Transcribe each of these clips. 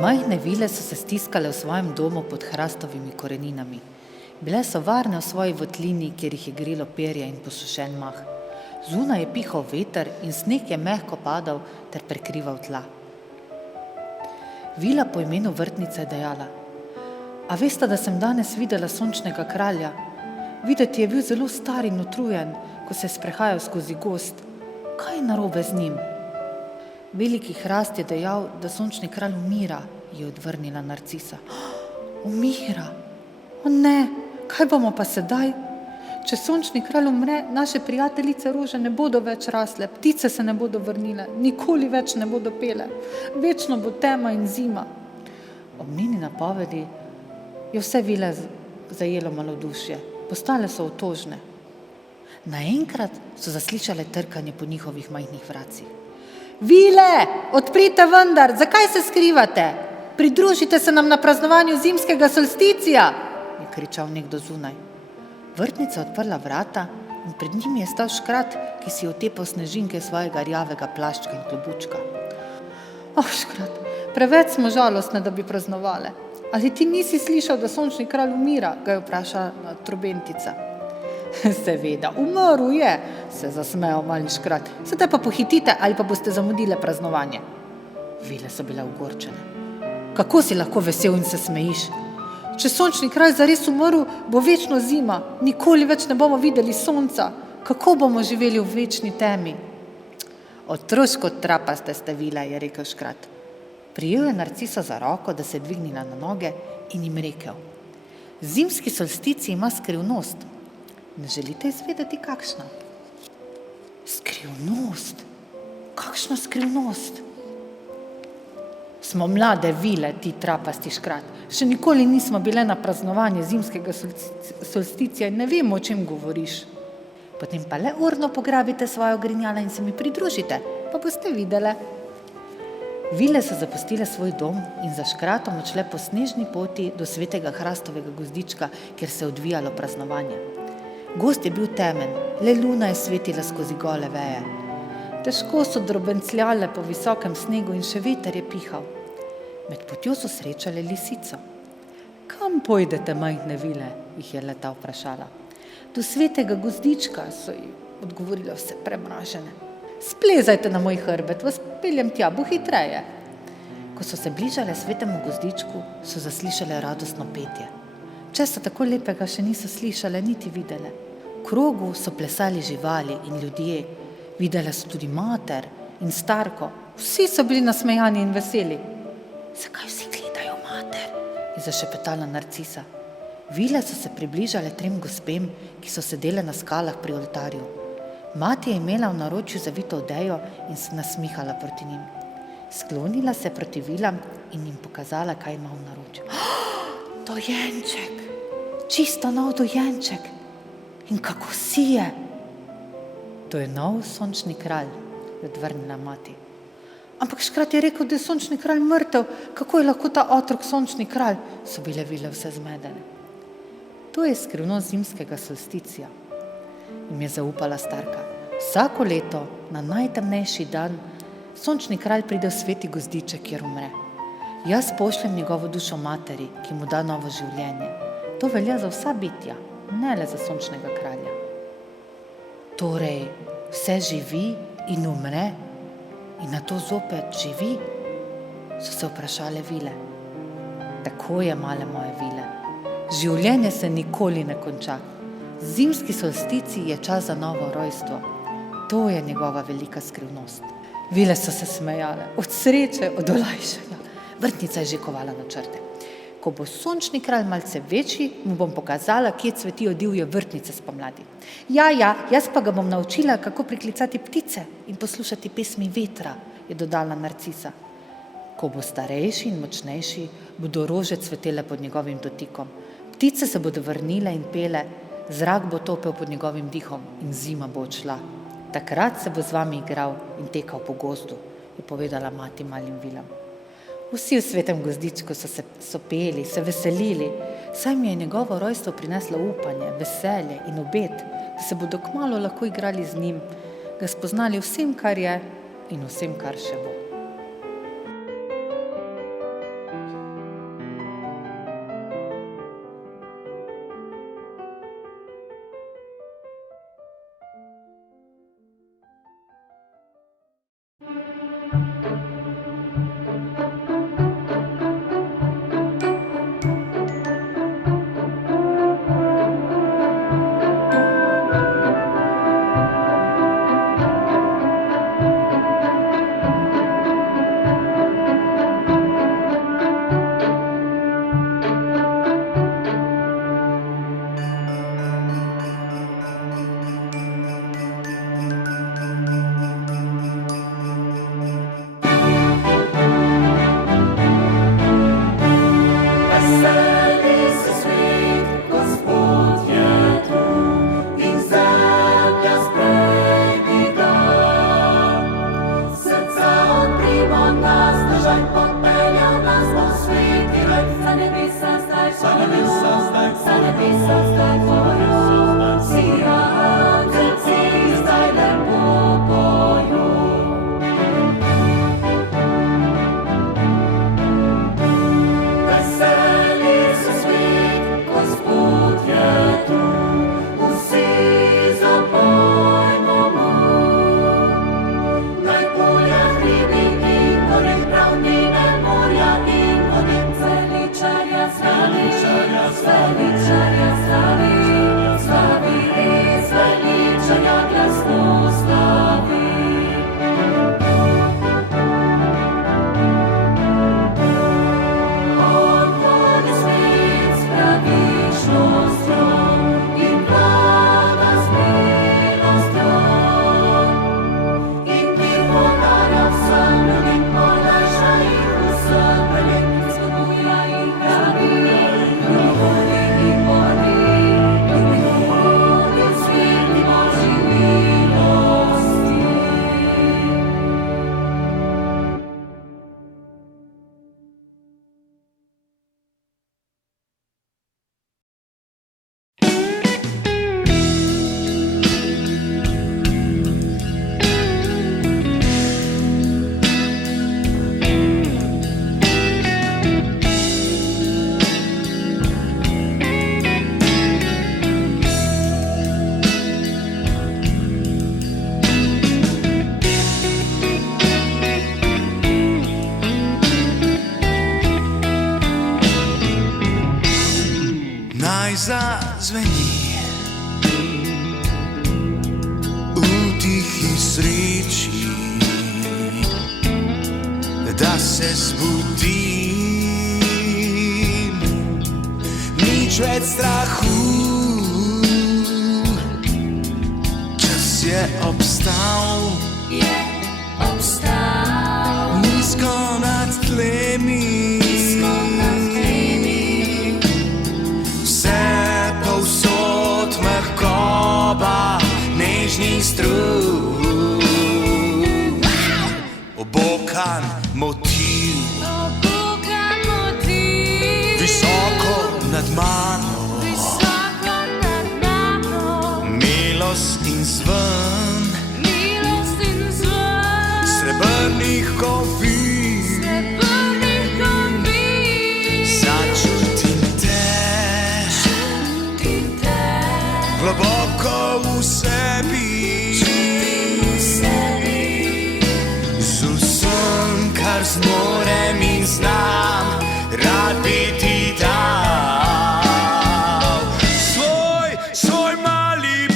Majhne vile so se stiskale v svojem domu pod hrastovimi koreninami. Bile so varne v svoji votlini, kjer jih je grelo perje in posušen mah. Zunaj je pihal veter in sneg je mehko padal ter prekrival tla. Vila po imenu vrtnica je dejala: "A veste, da sem danes videla sončnega kralja? Videti je bil zelo star in utrujen, ko se je sprehajal skozi gozd. Kaj je narobe z njim?" "Veliki hrast je dejal, da sončni kralj umira," je odvrnila Narcisa. "Umira? O ne, kaj bomo pa sedaj? Če sončni kralj umre, naše prijateljice rože ne bodo več rasle, ptice se ne bodo vrnile, nikoli več ne bodo pele, večno bo tema in zima." Ob njeni napovedi je vse vile zajelo malodušje, postale so otožne. Naenkrat so zaslišale trkanje po njihovih majhnih vracih. "Vile, odprite vendar, zakaj se skrivate? Pridružite se nam na praznovanju zimskega solsticija," je kričal nekdo zunaj. Vrtnica odprla vrata in pred njimi je stal škrat, ki si je otepal snežinke svojega rjavega plaščka in klobučka. Škrat, preveč smo žalostne, da bi praznovale. Ali ti nisi slišal, da sončni kralj umira?" ga je vprašala trobentica. "Seveda, umrl je," se zasmejal mali škrat. "Sedaj pa pohitite ali pa boste zamudile praznovanje." Vile so bile ogorčene. "Kako si lahko vesel in se smejiš? Če sončni kralj zares umrl, bo večno zima, nikoli več ne bomo videli sonca. Kako bomo živeli v večni temi?" "Otroško trapaste ste, Vile," je rekel škrat. Prijel je Narciso za roko, da se je dvignila na noge, in jim rekel: "Zimski solsticij ima skrivnost. Ne želite izvedeti, kakšna?" "Skrivnost? Kakšna skrivnost?" "Smo mlade vile, ti trapasti škrat. Še nikoli nismo bile na praznovanju zimskega solsticija in ne vemo, o čem govoriš." "Potem pa le urno pograbite svoje ogrinjala in se mi pridružite, pa boste videle." Vile so zapustile svoj dom in za škratom odšle po snežni poti do svetega hrastovega gozdička, kjer se je odvijalo praznovanje. Gozd je bil temen, le luna je svetila skozi gole veje. Težko so drobencljale po visokem snegu in še veter je pihal. Med potjo so srečale lisico. "Kam pojdete, majhne vile?" jih je le-ta vprašala. "Do svetega gozdička," so ji odgovorile vse premražene. "Splezajte na moj hrbet, vas peljem tja, bo hitreje." Ko so se bližale svetemu gozdičku, so zaslišale radostno petje. Česa tako lepega še niso slišale niti videle. V krogu so plesali živali in ljudje, videle so tudi mater in starko, vsi so bili nasmejani in veseli. "Zakaj vsi gledajo mater?" je zašepetala Narcisa. Vile so se približale 3 gospem, ki so sedele na skalah pri oltarju. Mati je imela v naročju zavito odejo in se nasmihala proti njim. Sklonila se proti vilam in jim pokazala, kaj ima v naročju. "Dojenček, čisto nov dojenček. In kako sije?" "To je nov sončni kralj," je odvrnila mati. "Ampak škrat je rekel, da je sončni kralj mrtev. Kako je lahko ta otrok sončni kralj?" so bile vile vse zmedene. "To je skrivnost zimskega solsticija," jim je zaupala starka. "Vsako leto, na najtemnejši dan, sončni kralj pride v sveti gozdiček, kjer umre. Jaz pošljem njegovo dušo materi, ki mu da novo življenje. To velja za vsa bitja, ne le za sončnega kralja." "Torej, vse živi in umre in nato zopet živi?" so se vprašale vile. "Tako je, male moje vile. Življenje se nikoli ne konča. Zimski solsticij je čas za novo rojstvo. To je njegova velika skrivnost." Vile so se smejale, od sreče, od olajšanja. Vrtnica je že kovala načrte. "Ko bo sončni kralj malce večji, mu bom pokazala, kje cvetijo divje vrtnice spomladi. Ja, jaz pa ga bom naučila, kako priklicati ptice in poslušati pesmi vetra," je dodala Narcisa. "Ko bo starejši in močnejši, bodo rože cvetele pod njegovim dotikom. Ptice se bodo vrnile in pele, zrak bo topel pod njegovim dihom in zima bo odšla. Takrat se bo z vami igral in tekal po gozdu," je povedala mati malim vilam. Vsi v svetem gozdičku so peli, se veselili, saj mi je njegovo rojstvo prineslo upanje, veselje in obet, da se bodo kmalu lahko igrali z njim, ga spoznali vsem, kar je in vsem, kar še bo. Zazveni v tihi sreči, da se zbudim, nič več strahu, čas je obstal, nizko nad tlemi. Nežni strun, obokan motiv, visoko nad mano, milost in zven, srebrnih kovin, začutim te, globoko v sebi, z vsem, kar zmorem in znam, rad bi ti dal svoj mali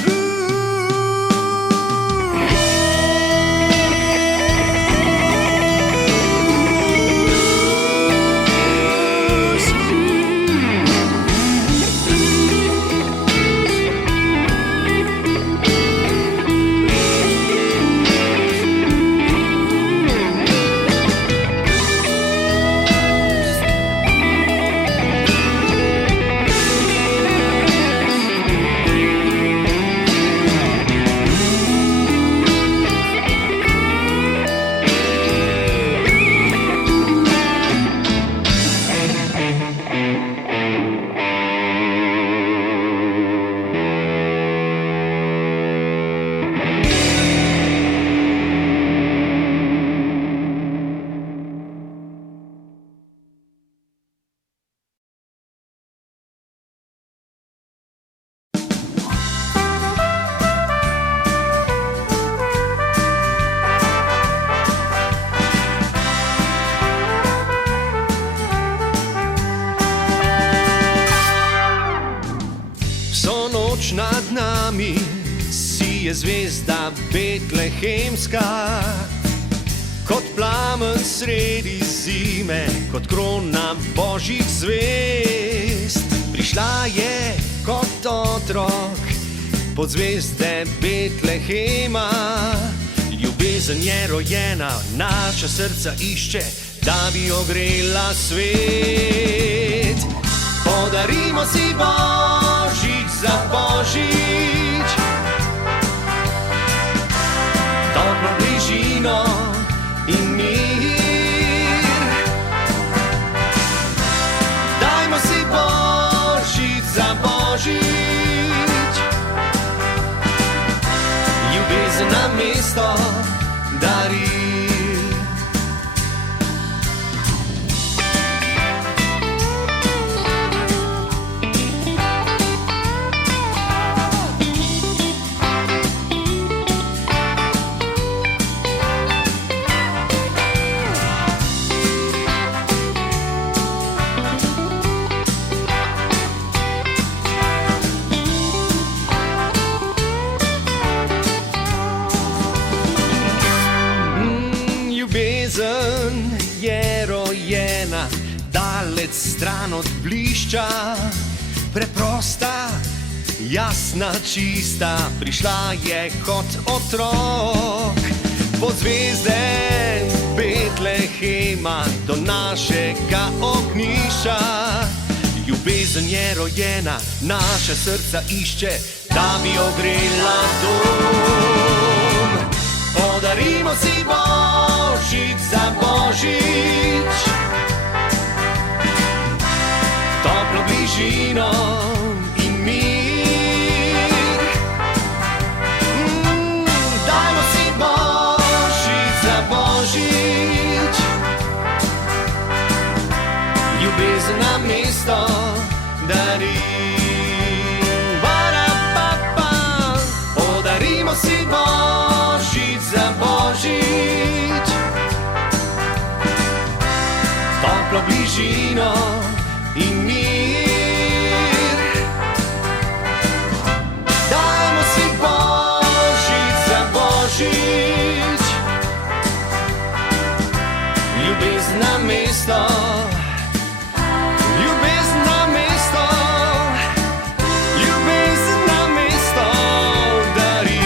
nad nami, sije zvezda betlehemska, kot plamen sredi zime, kot krona božjih zvezd. Prišla je kot otrok pod zvezde Betlehema, ljubezen je rojena, naša srca išče, da bi ogrela svet. Podarimo si božič za božič, toplo bližino in mir. Dajmo si božič za božič, mesto daril. Ljubezen je rojena daleč stran od blišča, preprosta, jasna, čista, prišla je kot otrok. Po zvezde Betlehema do našega ognjišča. Ljubezen je rojena, naše srca išče, da bi ogrela dom. Podarimo si božič za božič, toplo bližino in mir. Dajmo si božič za božič, ljubezen na mesto daril. Podarimo si božič za božič, toplo bližino in mir. Dajmo si božič za božič, ljubezen na mesto, ljubezen na mesto, ljubezen na mesto daril.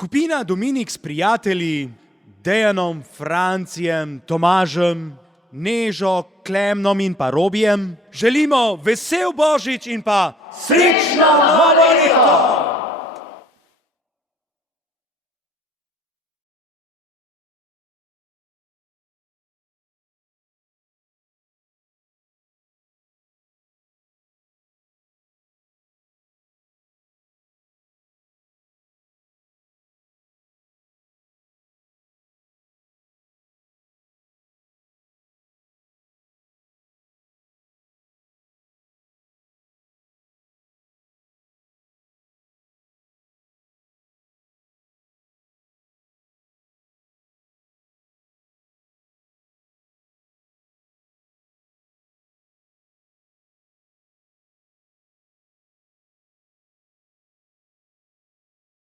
Skupina Dominik s prijatelji Dejanom, Francijem, Tomažem, Nežo, Klemnom in pa Robijem želimo vesel Božič in pa srečno novo leto!